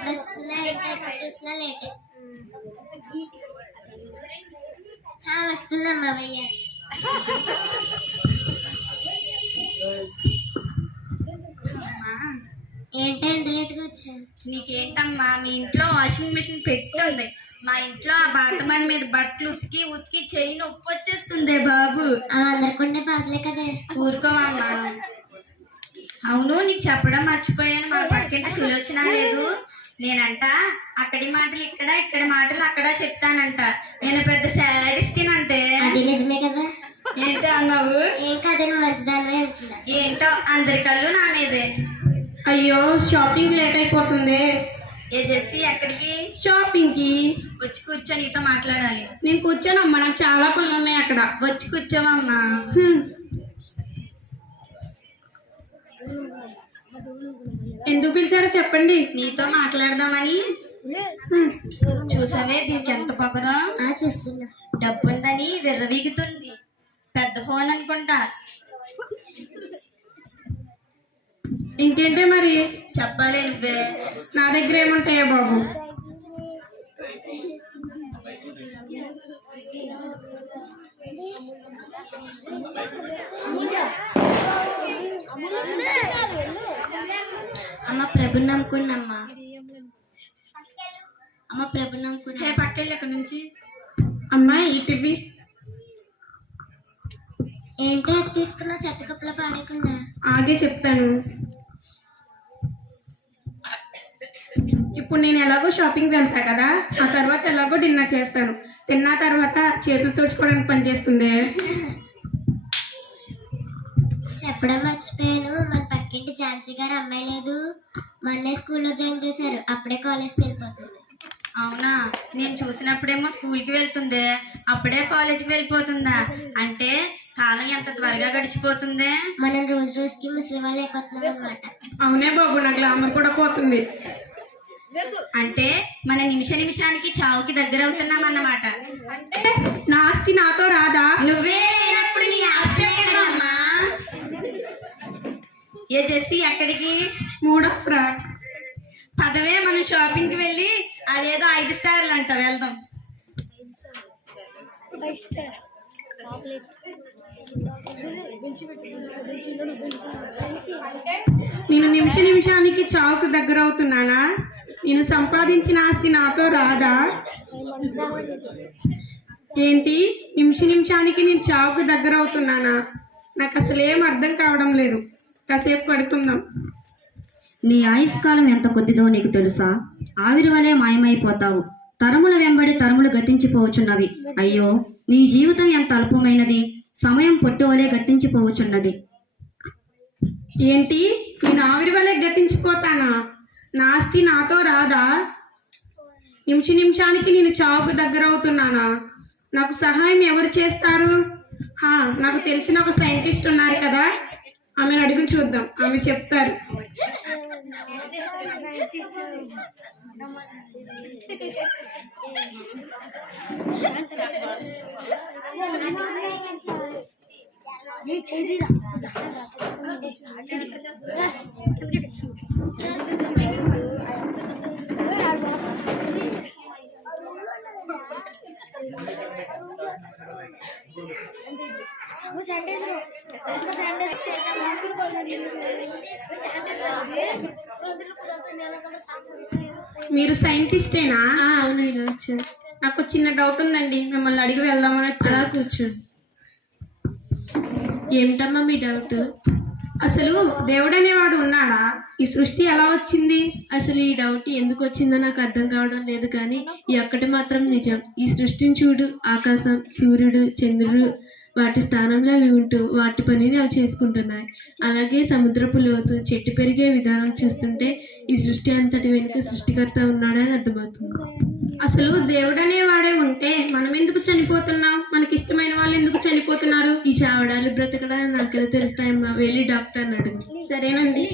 ఎప్పుడు వస్తుందా ఏంటో ఎప్పుడు చూసినా లేటే. వస్తుందమ్మా వెయ్య. ఏంటో ఎంత లేట్గా వచ్చా? నీకేంటమ్మా, మీ ఇంట్లో వాషింగ్ మిషన్ పెట్టుంది. మా ఇంట్లో ఆ బాతమని మీద బట్టలు ఉతికి ఉతికి చెయ్యి నొప్పి వచ్చేస్తుంది బాబు. అవి అందరికుండే బాధలే కదా. ఊరుకోమమ్మా. అవును, నీకు చెప్పడం మర్చిపోయాను, మా పక్కింటి సులోచన లేదు, నేనంట అక్కడి మాటలు ఇక్కడ, ఇక్కడి మాటలు అక్కడ చెప్తానంట. నేను పెద్ద శాడిస్టినంటే. అది నిజమే కదా. ఏంటో అన్నావు? ఏం కాదు, నువ్వు మంచిదానివే అంటున్నా. ఏంటో అందరి కళ్ళు నా మీదే. అయ్యో, షాపింగ్ లేట్ అయిపోతుంది. ఏ జెస్సీ, ఎక్కడికి? షాపింగ్ కి. వచ్చి కూర్చో, నీతో మాట్లాడాలి. నేను కూర్చోనమ్మా, నాకు చాలా పనులు ఉన్నాయి అక్కడ. వచ్చి కూర్చోవమ్మా. ఎందుకు పిలిచారో చెప్పండి. నీతో మాట్లాడదామని. చూసావే దీనికి ఎంత పొగరో. చూస్తున్నా. డబ్బుందని విర్రవీగుతుంది. పెద్ద ఫోన్ అనుకుంటా. ఇంకేంటే మరి? చెప్పాలి నువ్వే. నా దగ్గర ఏముంటాయో బాబు. అమ్మ ప్రభుని నమ్ముకున్నమ్మా. అమ్మ ప్రభుని నమ్ముకున్నా. పక్కెళ్ళి అక్కడి నుంచి. అమ్మాయి ఇటువి. ఏంటి అది తీసుకున్నా చెత్త కప్పులో పాడేయకుండా? ఆగే చెప్తాను. ఇప్పుడు నేను ఎలాగో షాపింగ్ వెళ్తా కదా, ఆ తర్వాత ఎలాగో డిన్నర్ చేస్తాను. తిన్న తర్వాత చేతులు తోచుకోవడానికి పనిచేస్తుంది. చెప్పడం మర్చిపోయాను, మన పక్కింటి ఝాన్సీ గారు అమ్మాయి లేదు, మొన్నే స్కూల్లో జాయిన్ చేశారు, అప్పుడే కాలేజ్కి వెళ్ళిపోతుంది. అవునా? నేను చూసినప్పుడేమో స్కూల్కి వెళ్తుందే, అప్పుడే కాలేజ్కి వెళ్ళిపోతుందా? అంటే కాలం ఎంత త్వరగా గడిచిపోతుందే. మనం రోజు రోజుకి ముసలి వాళ్ళు అయిపోతున్నాం అనమాట. అవునే బాబు, నా గ్లామర్ కూడా పోతుంది. అంటే మన నిమిషానికి చావుకి దగ్గర అవుతున్నాం అన్నమాట. అంటే నా ఆస్తి నాతో రాదా? నువ్వే లేనప్పుడు నీ ఆస్తి ఎక్కడమ్మా? ఏ జెస్సీ, ఎక్కడికి? మూడో ఫ్రాక్. పదవే, మనం షాపింగ్కి వెళ్ళి అదేదో 5 స్టార్లు అంట, వెళ్దాం. నేను నిమిషానికి చావుకు దగ్గర అవుతున్నానా? నేను సంపాదించిన ఆస్తి నాతో రాదా? ఏంటి, నిమిషానికి నేను చావుకు దగ్గర అవుతున్నానా? నాకు అసలు ఏం అర్థం కావడం లేదు. కాసేపు పడుకుందాం. నీ ఆయుష్కాలం ఎంత కొద్దిదో నీకు తెలుసా? ఆవిరి వలె మాయమైపోతావు. తరముల వెంబడి తరములు గతించిపోవచున్నవి. అయ్యో, నీ జీవితం ఎంత అల్పమైనది. సమయం పొట్టు వలె గతించిపోవచున్నది. ఏంటి, నేను ఆవిరి వలె గతించిపోతానా? నా ఆస్తి నాతో రాదా? నిమిషానికి నేను చావుకు దగ్గర అవుతున్నానా? నాకు సహాయం ఎవరు చేస్తారు? నాకు తెలిసిన ఒక సైంటిస్ట్ ఉన్నారు కదా, ఆమెను అడుగు చూద్దాం, ఆమె చెప్తారు. మీరు సైంటిస్టేనా? అవును, ఇలా వచ్చారు. నాకు చిన్న డౌట్ ఉందండి, మిమ్మల్ని అడిగి వెళ్దామని వచ్చా. కూర్చోండి. ఏమిటమ్మా మీ డౌట్? అసలు దేవుడు అనేవాడు ఉన్నాడా? ఈ సృష్టి ఎలా వచ్చింది? అసలు ఈ డౌట్ ఎందుకు వచ్చిందో నాకు అర్థం కావడం లేదు, కానీ ఈ ఒక్కటి మాత్రం నిజం. ఈ సృష్టిని చూడు, ఆకాశం, సూర్యుడు, చంద్రుడు వాటి స్థానంలో అవి ఉంటూ వాటి పనిని అవి చేసుకుంటున్నాయి. అలాగే సముద్రపు లోతు, చెట్టు పెరిగే విధానం చూస్తుంటే ఈ సృష్టి అంతటి వెనుక సృష్టికర్త ఉన్నాడని అర్థమవుతుంది. అసలు దేవుడు అనేవాడే ఉంటే మనం ఎందుకు చనిపోతున్నాం? మనకి ఇష్టమైన వాళ్ళు ఎందుకు చనిపోతున్నారు? ఈ చావడాలు బ్రతకడాలు నాకెలా తెలుస్తాయమ్మా? వెళ్ళి డాక్టర్ని అడుగు. సరేనండి.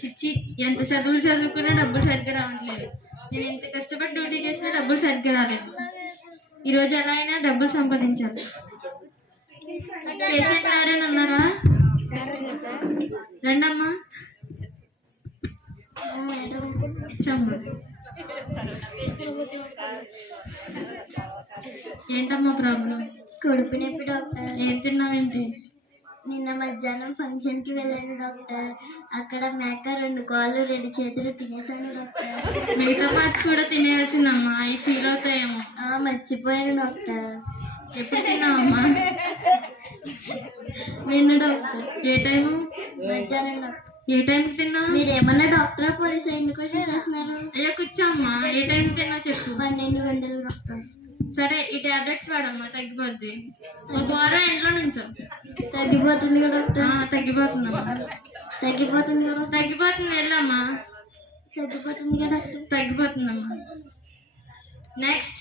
చిచ్చి, ఎంత చదువులు చదువుకున్నా డబ్బులు సరిగ్గా రావట్లేదు. నేను ఎంత కష్టపడి డ్యూటీ చేసినా డబ్బులు సరిగ్గా రాలేదు. ఈరోజు ఎలా అయినా డబ్బులు సంపాదించాలి. పేషెంట్ ఎవరైనా ఉన్నారా? రండమ్మా. చమ్మా. ఏంటమ్మా ప్రాబ్లం? కడుపు నొప్పి డాక్టర్. ఏం తిన్నావేంటి? నిన్న మధ్యాహ్నం ఫంక్షన్కి వెళ్ళాను డాక్టర్. అక్కడ మేక 2 కాళ్ళు 2 చేతులు తినేసాను డాక్టర్. మిగతా పార్ట్స్ కూడా తినేయాల్సిందమ్మా, అవి ఫీల్ అవుతాయేమో. మర్చిపోయాను డాక్టర్. ఎప్పుడు తిన్నావమ్మా? నిన్న డాక్టర్. ఏ టైము? మధ్యాహ్నం డాక్టర్. ఏ టైంకి తిన్నావు? మీరు ఏమన్నా డాక్టర్ పోలీస్ ఎందుకు క్వశ్చన్ చేస్తున్నారు? అయ్యో కూర్చోమ్మా. ఏ టైంకి తిన్నావు చెప్పు. 12 గంటలు డాక్టర్. సరే, ఈ టాబ్లెట్స్ వాడమ్మా, తగ్గిపోద్ది. ఒక వారం ఇంట్లో నుంచో. తగ్గిపోతుంది కదా డాక్టర్? తగ్గిపోతుందమ్మా. తగ్గిపోతుంది కదా? తగ్గిపోతుంది, వెళ్ళమ్మా. తగ్గిపోతుంది కదా డాక్టర్? తగ్గిపోతుందమ్మా. నెక్స్ట్.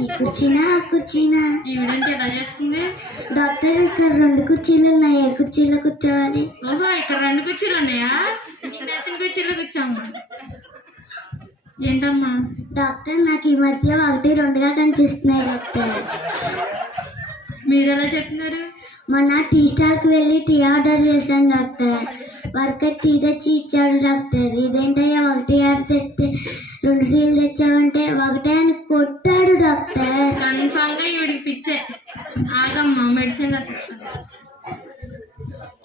ఈ కుర్చీనా ఆ కుర్చీనా? ఈవిడేంటి ఇలా చేస్తుంది? డాక్టర్ ఇక్కడ 2 కుర్చీలు ఉన్నాయి, ఏ కుర్చీలో కూర్చోవాలి? ఓహో, ఇక్కడ 2 కుర్చీలు ఉన్నాయా? నీకు నచ్చిన కుర్చీలో కూర్చోమ్మా. ఏంటమ్మా? డాక్టర్ నాకు ఈ మధ్య 1, 2గా కనిపిస్తున్నాయి డాక్టర్. మీరెలా చెప్తున్నారు? మొన్న టీ స్టాల్కి వెళ్ళి టీ ఆర్డర్ చేశాను డాక్టర్. వర్కర్ టీ తెచ్చి ఇచ్చాడు డాక్టర్. ఇదేంటయ్యా 1 ఆర్డర్ తెస్తే 2 టీలు తెచ్చావంటే 1 అని కొట్టాడు డాక్టర్. కన్ఫామ్ గా ఈవిడికి పిచ్చే. ఆగమ్మా, మెడిసిన్ రాసిస్తాను.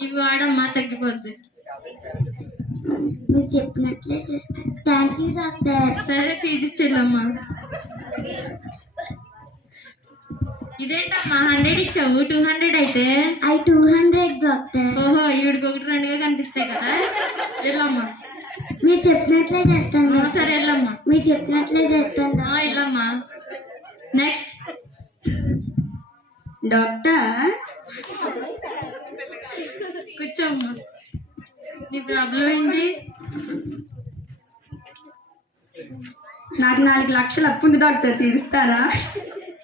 ఇవి వాడమ్మా, తగ్గిపోద్ది. మీరు చెప్పినట్లే చేస్తాను. Thank you doctor. సరే, ఫీజు ఇచ్చేళ్ళమ్మా. ఇదేంటమ్మా 100 ఇచ్చావు, 200 అయితే? 200 డాక్టర్. ఓహో, ఈవిడికి 1, 2గా కనిపిస్తాయి కదా. వెళ్ళమ్మా. మీరు చెప్పినట్లే చేస్తాను. సరే, వెళ్ళమ్మా. మీరు చెప్పినట్లే చేస్తాను. వెళ్ళమ్మా. నెక్స్ట్. డాక్టర్ కూర్చోమ్మా. నీ ప్రాబ్లం ఏంటి? నాకు 4 లక్షలు అప్పు ఉంది డాక్టర్, తీరుస్తారా?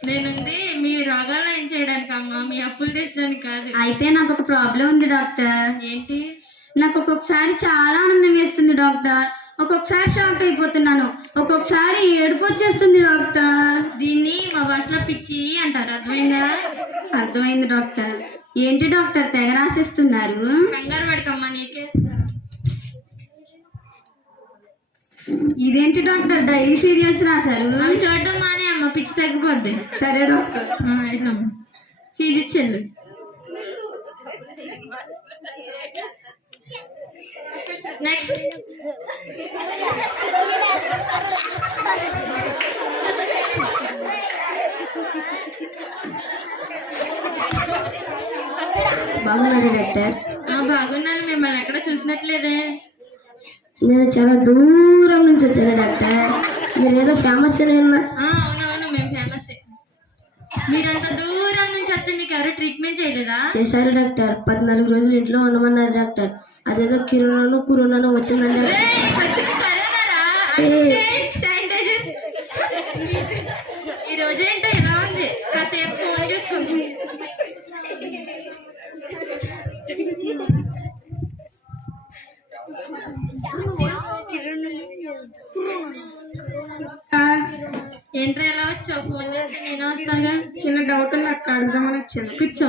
నేనుంది మీ రోగాలను ఏం చేయడానికి అమ్మా, మీ అప్పులు తెచ్చడానికి కాదు. అయితే నాకు ఒక ప్రాబ్లం ఉంది డాక్టర్. ఏంటి? నాకు ఒక్కొక్కసారి చాలా ఆనందం వేస్తుంది డాక్టర్, ఒక్కొక్కసారి షాక్ అయిపోతున్నాను, ఒక్కొక్కసారి ఏడుపు వచ్చేస్తుంది డాక్టర్. దీన్ని మా భాషలో పిచ్చి అంటారు, అర్థమైందా? అర్థమైంది డాక్టర్. ఏంటి డాక్టర్ తెగ రాసేస్తున్నారు? కంగారు పడకమ్మా, నీకే. ఇదేంటి డాక్టర్ డైలీ సీరియల్స్ రాశారు? అవి చూడడం మానే అమ్మ, పిచ్చి తగ్గిపోద్ది. సరే డాక్టర్. ఇట్లమ్మా, ఫీజు ఇచ్చేళ్ళు. నెక్స్ట్. బాగున్నారు డాక్టర్? బాగున్నాను, మిమ్మల్ని ఎక్కడ చూసినట్లేదే. నేను చాలా దూరం నుంచి వచ్చాను డాక్టర్. మీరు ఏదో ఫేమస్ అని విన్నా. అవునవును, మేము ఫేమస్. మీరంత దూరం నుంచి వస్తే మీకు ఎవరు ట్రీట్మెంట్ చేయలేదా? చేశారు డాక్టర్. 14 రోజులు ఇంట్లో ఉండమన్నారు డాక్టర్. అదేదో కరోనాను వచ్చిందండి. ఈ రోజు ఏంటో ఇలా ఉంది, కాసేపు ఫోన్ చూసుకుంది. ఏంట్రా ఎలా వచ్చావు? ఫోన్ చేస్తే నేను వస్తాగా. చిన్న డౌట్ ఉంది అక్క, అడుగుదామని వచ్చాను. కూర్చో.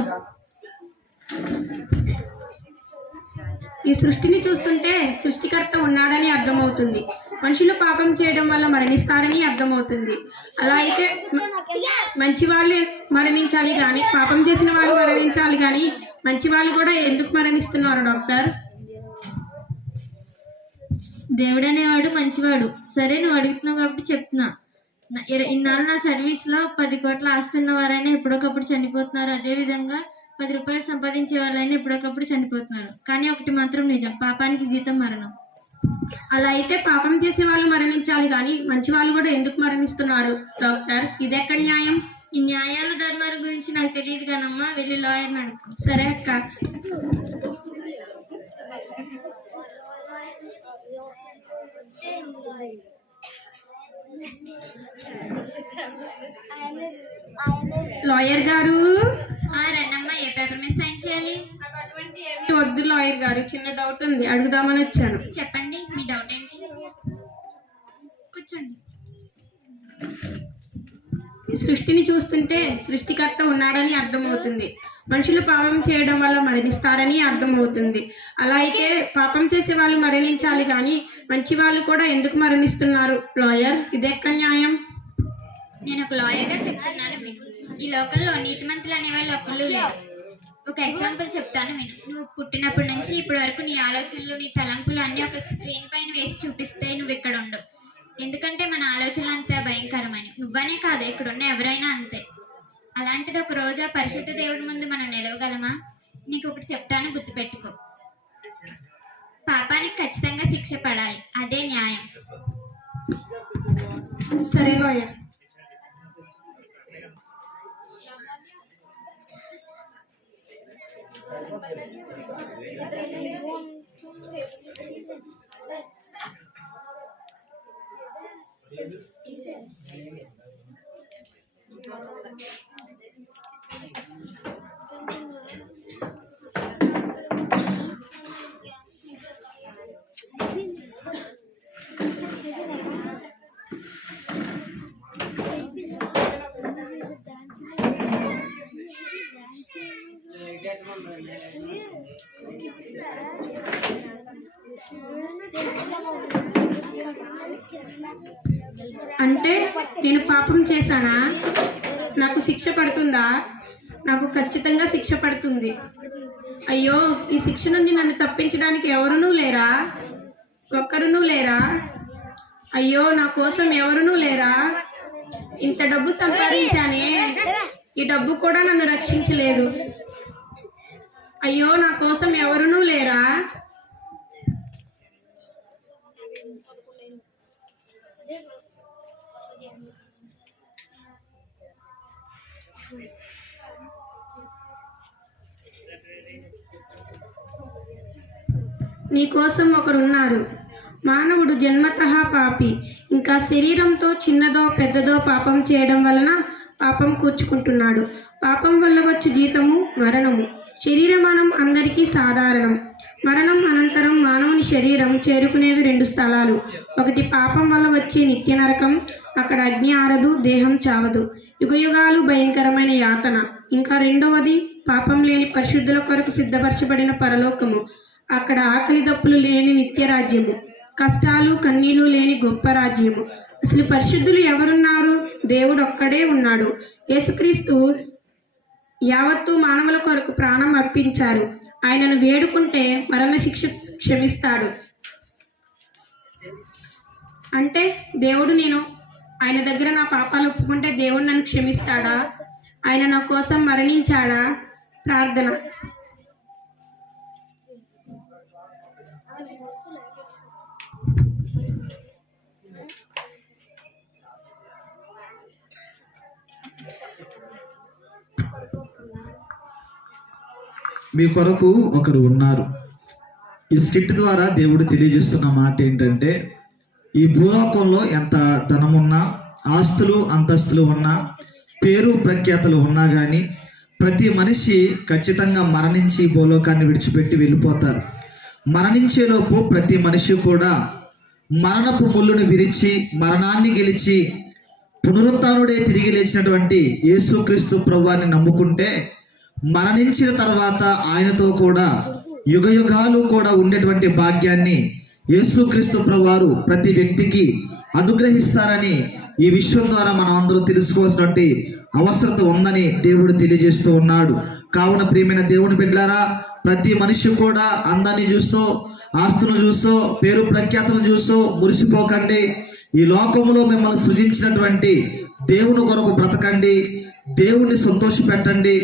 ఈ సృష్టిని చూస్తుంటే సృష్టికర్త ఉన్నాడని అర్థమవుతుంది. మనుషులు పాపం చేయడం వల్ల మరణిస్తారని అర్థమవుతుంది. అలా అయితే మంచి వాళ్ళు మరణించాలి కానీ, పాపం చేసిన వాళ్ళు మరణించాలి కానీ, మంచి వాళ్ళు కూడా ఎందుకు మరణిస్తున్నారు డాక్టర్? దేవుడు అనేవాడు మంచివాడు. సరే, నువ్వు అడుగుతున్నావు కాబట్టి చెప్తున్నా. ఇన్నాళ్ళు నా సర్వీస్ లో 10 కోట్ల ఆస్తున్న వారైనా ఎప్పుడొకప్పుడు చనిపోతున్నారు. అదే విధంగా 10 రూపాయలు సంపాదించే వాళ్ళైనా ఎప్పుడొకప్పుడు చనిపోతున్నారు. కానీ ఒకటి మాత్రం నిజం, పాపానికి జీతం మరణం. అలా అయితే పాపం చేసే వాళ్ళు మరణించాలి కానీ, మంచి వాళ్ళు కూడా ఎందుకు మరణిస్తున్నారు డాక్టర్? ఇదెక్కడ న్యాయం? ఈ న్యాయాలు ధర్మాల గురించి నాకు తెలియదు కానమ్మా, వెళ్ళి లాయర్ని అడుక్కో. సరే అక్క. లాయర్ గారు, రండమ్మా, ఏ పేపర్ మీద సైన్ చేయాలి? వద్దు లాయర్ గారు, చిన్న డౌట్ ఉంది, అడుగుదామని వచ్చాను. చెప్పండి, మీ డౌట్ ఏంటి? కూర్చోండి. ఈ సృష్టిని చూస్తుంటే సృష్టికర్త ఉన్నాడని అర్థమవుతుంది. మనుషులు పాపం చేయడం వల్ల మరణిస్తారని అర్థమవుతుంది. అలా అయితే పాపం చేసే వాళ్ళు మరణించాలి కానీ మంచి వాళ్ళు కూడా ఎందుకు మరణిస్తున్నారు లాయర్? ఇదెక్క న్యాయం? నేను ఒక లాయర్గా చెప్తున్నాను విను. ఈ లోకంలో నీతిమంతులు అనేవాళ్ళు ఒక్కళ్ళు లేరు. ఒక ఎగ్జాంపుల్ చెప్తాను విను. నువ్వు పుట్టినప్పటి నుంచి ఇప్పటి వరకు నీ ఆలోచనలు, నీ తలంపులు అన్నీ ఒక స్క్రీన్ పైన వేసి చూపిస్తే నువ్వు ఇక్కడ ఉండవు. ఎందుకంటే మన ఆలోచనలు అంతా భయంకరమైనవి. నువ్వనే కాదు, ఇక్కడ ఉన్న ఎవరైనా అంతే. అలాంటిది ఒక రోజు ఆ పరిశుద్ధ దేవుడి ముందు మనం నిలవగలమా? నీకు ఒకటి చెప్తాను, గుర్తుపెట్టుకో. పాపానికి ఖచ్చితంగా శిక్ష పడాలి, అదే న్యాయం. సరే లాయర్. అంటే నేను పాపం చేశానా? నాకు శిక్ష పడుతుందా? నాకు ఖచ్చితంగా శిక్ష పడుతుంది. అయ్యో, ఈ శిక్ష నుండి నన్ను తప్పించడానికి ఎవరునూ లేరా? ఒక్కరునూ లేరా? అయ్యో, నా కోసం ఎవరునూ లేరా? ఇంత డబ్బు సంపాదించానే, ఈ డబ్బు కూడా నన్ను రక్షించలేదు. అయ్యో, నా కోసం ఎవరునూ లేరా? నీ కోసం ఒకరున్నారు. మానవుడు జన్మతః పాపి. ఇంకా శరీరంతో చిన్నదో పెద్దదో పాపం చేయడం వలన పాపం కూర్చుకుంటున్నాడు. పాపం వల్ల వచ్చు జీతము మరణము. శరీర మరణం అందరికీ సాధారణం. మరణం అనంతరం మానవుని శరీరం చేరుకునేవి 2 స్థలాలు. ఒకటి పాపం వల్ల వచ్చే నిత్య నరకం, అక్కడ అగ్ని ఆరదు, దేహం చావదు, యుగయుగాలు భయంకరమైన యాతన. ఇంకా రెండవది పాపం లేని పరిశుద్ధుల కొరకు సిద్ధపరచబడిన పరలోకము, అక్కడ ఆకలి దప్పులు లేని నిత్య రాజ్యము, కష్టాలు కన్నీళ్లు లేని గొప్ప రాజ్యము. అసలు పరిశుద్ధులు ఎవరున్నారు? దేవుడు ఒక్కడే ఉన్నాడు. యేసుక్రీస్తు యావత్తు మానవుల కొరకు ప్రాణం అర్పించారు. ఆయనను వేడుకుంటే మరణ శిక్ష క్షమిస్తాడు. అంటే దేవుడు, నేను ఆయన దగ్గర నా పాపాలు ఒప్పుకుంటే దేవుడు నన్ను క్షమిస్తాడా? ఆయన నా కోసం మరణించాడా? ప్రార్థన. మీ కొరకు ఒకరు ఉన్నారు. ఈ స్కిట్ ద్వారా దేవుడు తెలియజేస్తున్న మాట ఏంటంటే, ఈ భూలోకంలో ఎంత ధనమున్నా, ఆస్తులు అంతస్తులు ఉన్నా, పేరు ప్రఖ్యాతలు ఉన్నా కానీ ప్రతి మనిషి ఖచ్చితంగా మరణించి భూలోకాన్ని విడిచిపెట్టి వెళ్ళిపోతారు. మరణించేలోపు ప్రతి మనిషి కూడా మరణపు ముళ్ళును విరిచి మరణాన్ని గెలిచి పునరుత్థానుడే తిరిగి లేచినటువంటి యేసుక్రీస్తు ప్రభువాన్ని నమ్ముకుంటే మరణించిన తర్వాత ఆయనతో కూడా యుగయుగాలు కూడా ఉండేటువంటి భాగ్యాన్ని యేసుక్రీస్తు ప్రభువారు ప్రతి వ్యక్తికి అనుగ్రహిస్తారని ఈ విషయం ద్వారా మనం అందరూ తెలుసుకోవాల్సినటువంటి అవసరత ఉందని దేవుడు తెలియజేస్తూ ఉన్నాడు. కావున ప్రియమైన దేవుని బిడ్డలారా, ప్రతి మనిషి కూడా అందాన్ని చూస్తూ, ఆస్తులను చూస్తూ, పేరు ప్రఖ్యాతలను చూస్తూ మురిసిపోకండి. ఈ లోకములో మిమ్మల్ని సృజించినటువంటి దేవుని కొరకు బ్రతకండి, దేవుణ్ణి సంతోషపెట్టండి.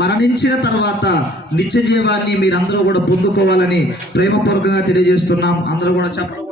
మరణించిన తర్వాత నిత్య జీవాన్ని మీరందరూ కూడా పొందుకోవాలని ప్రేమపూర్వకంగా తెలియజేస్తున్నాం. అందరూ కూడా చెప్పండి.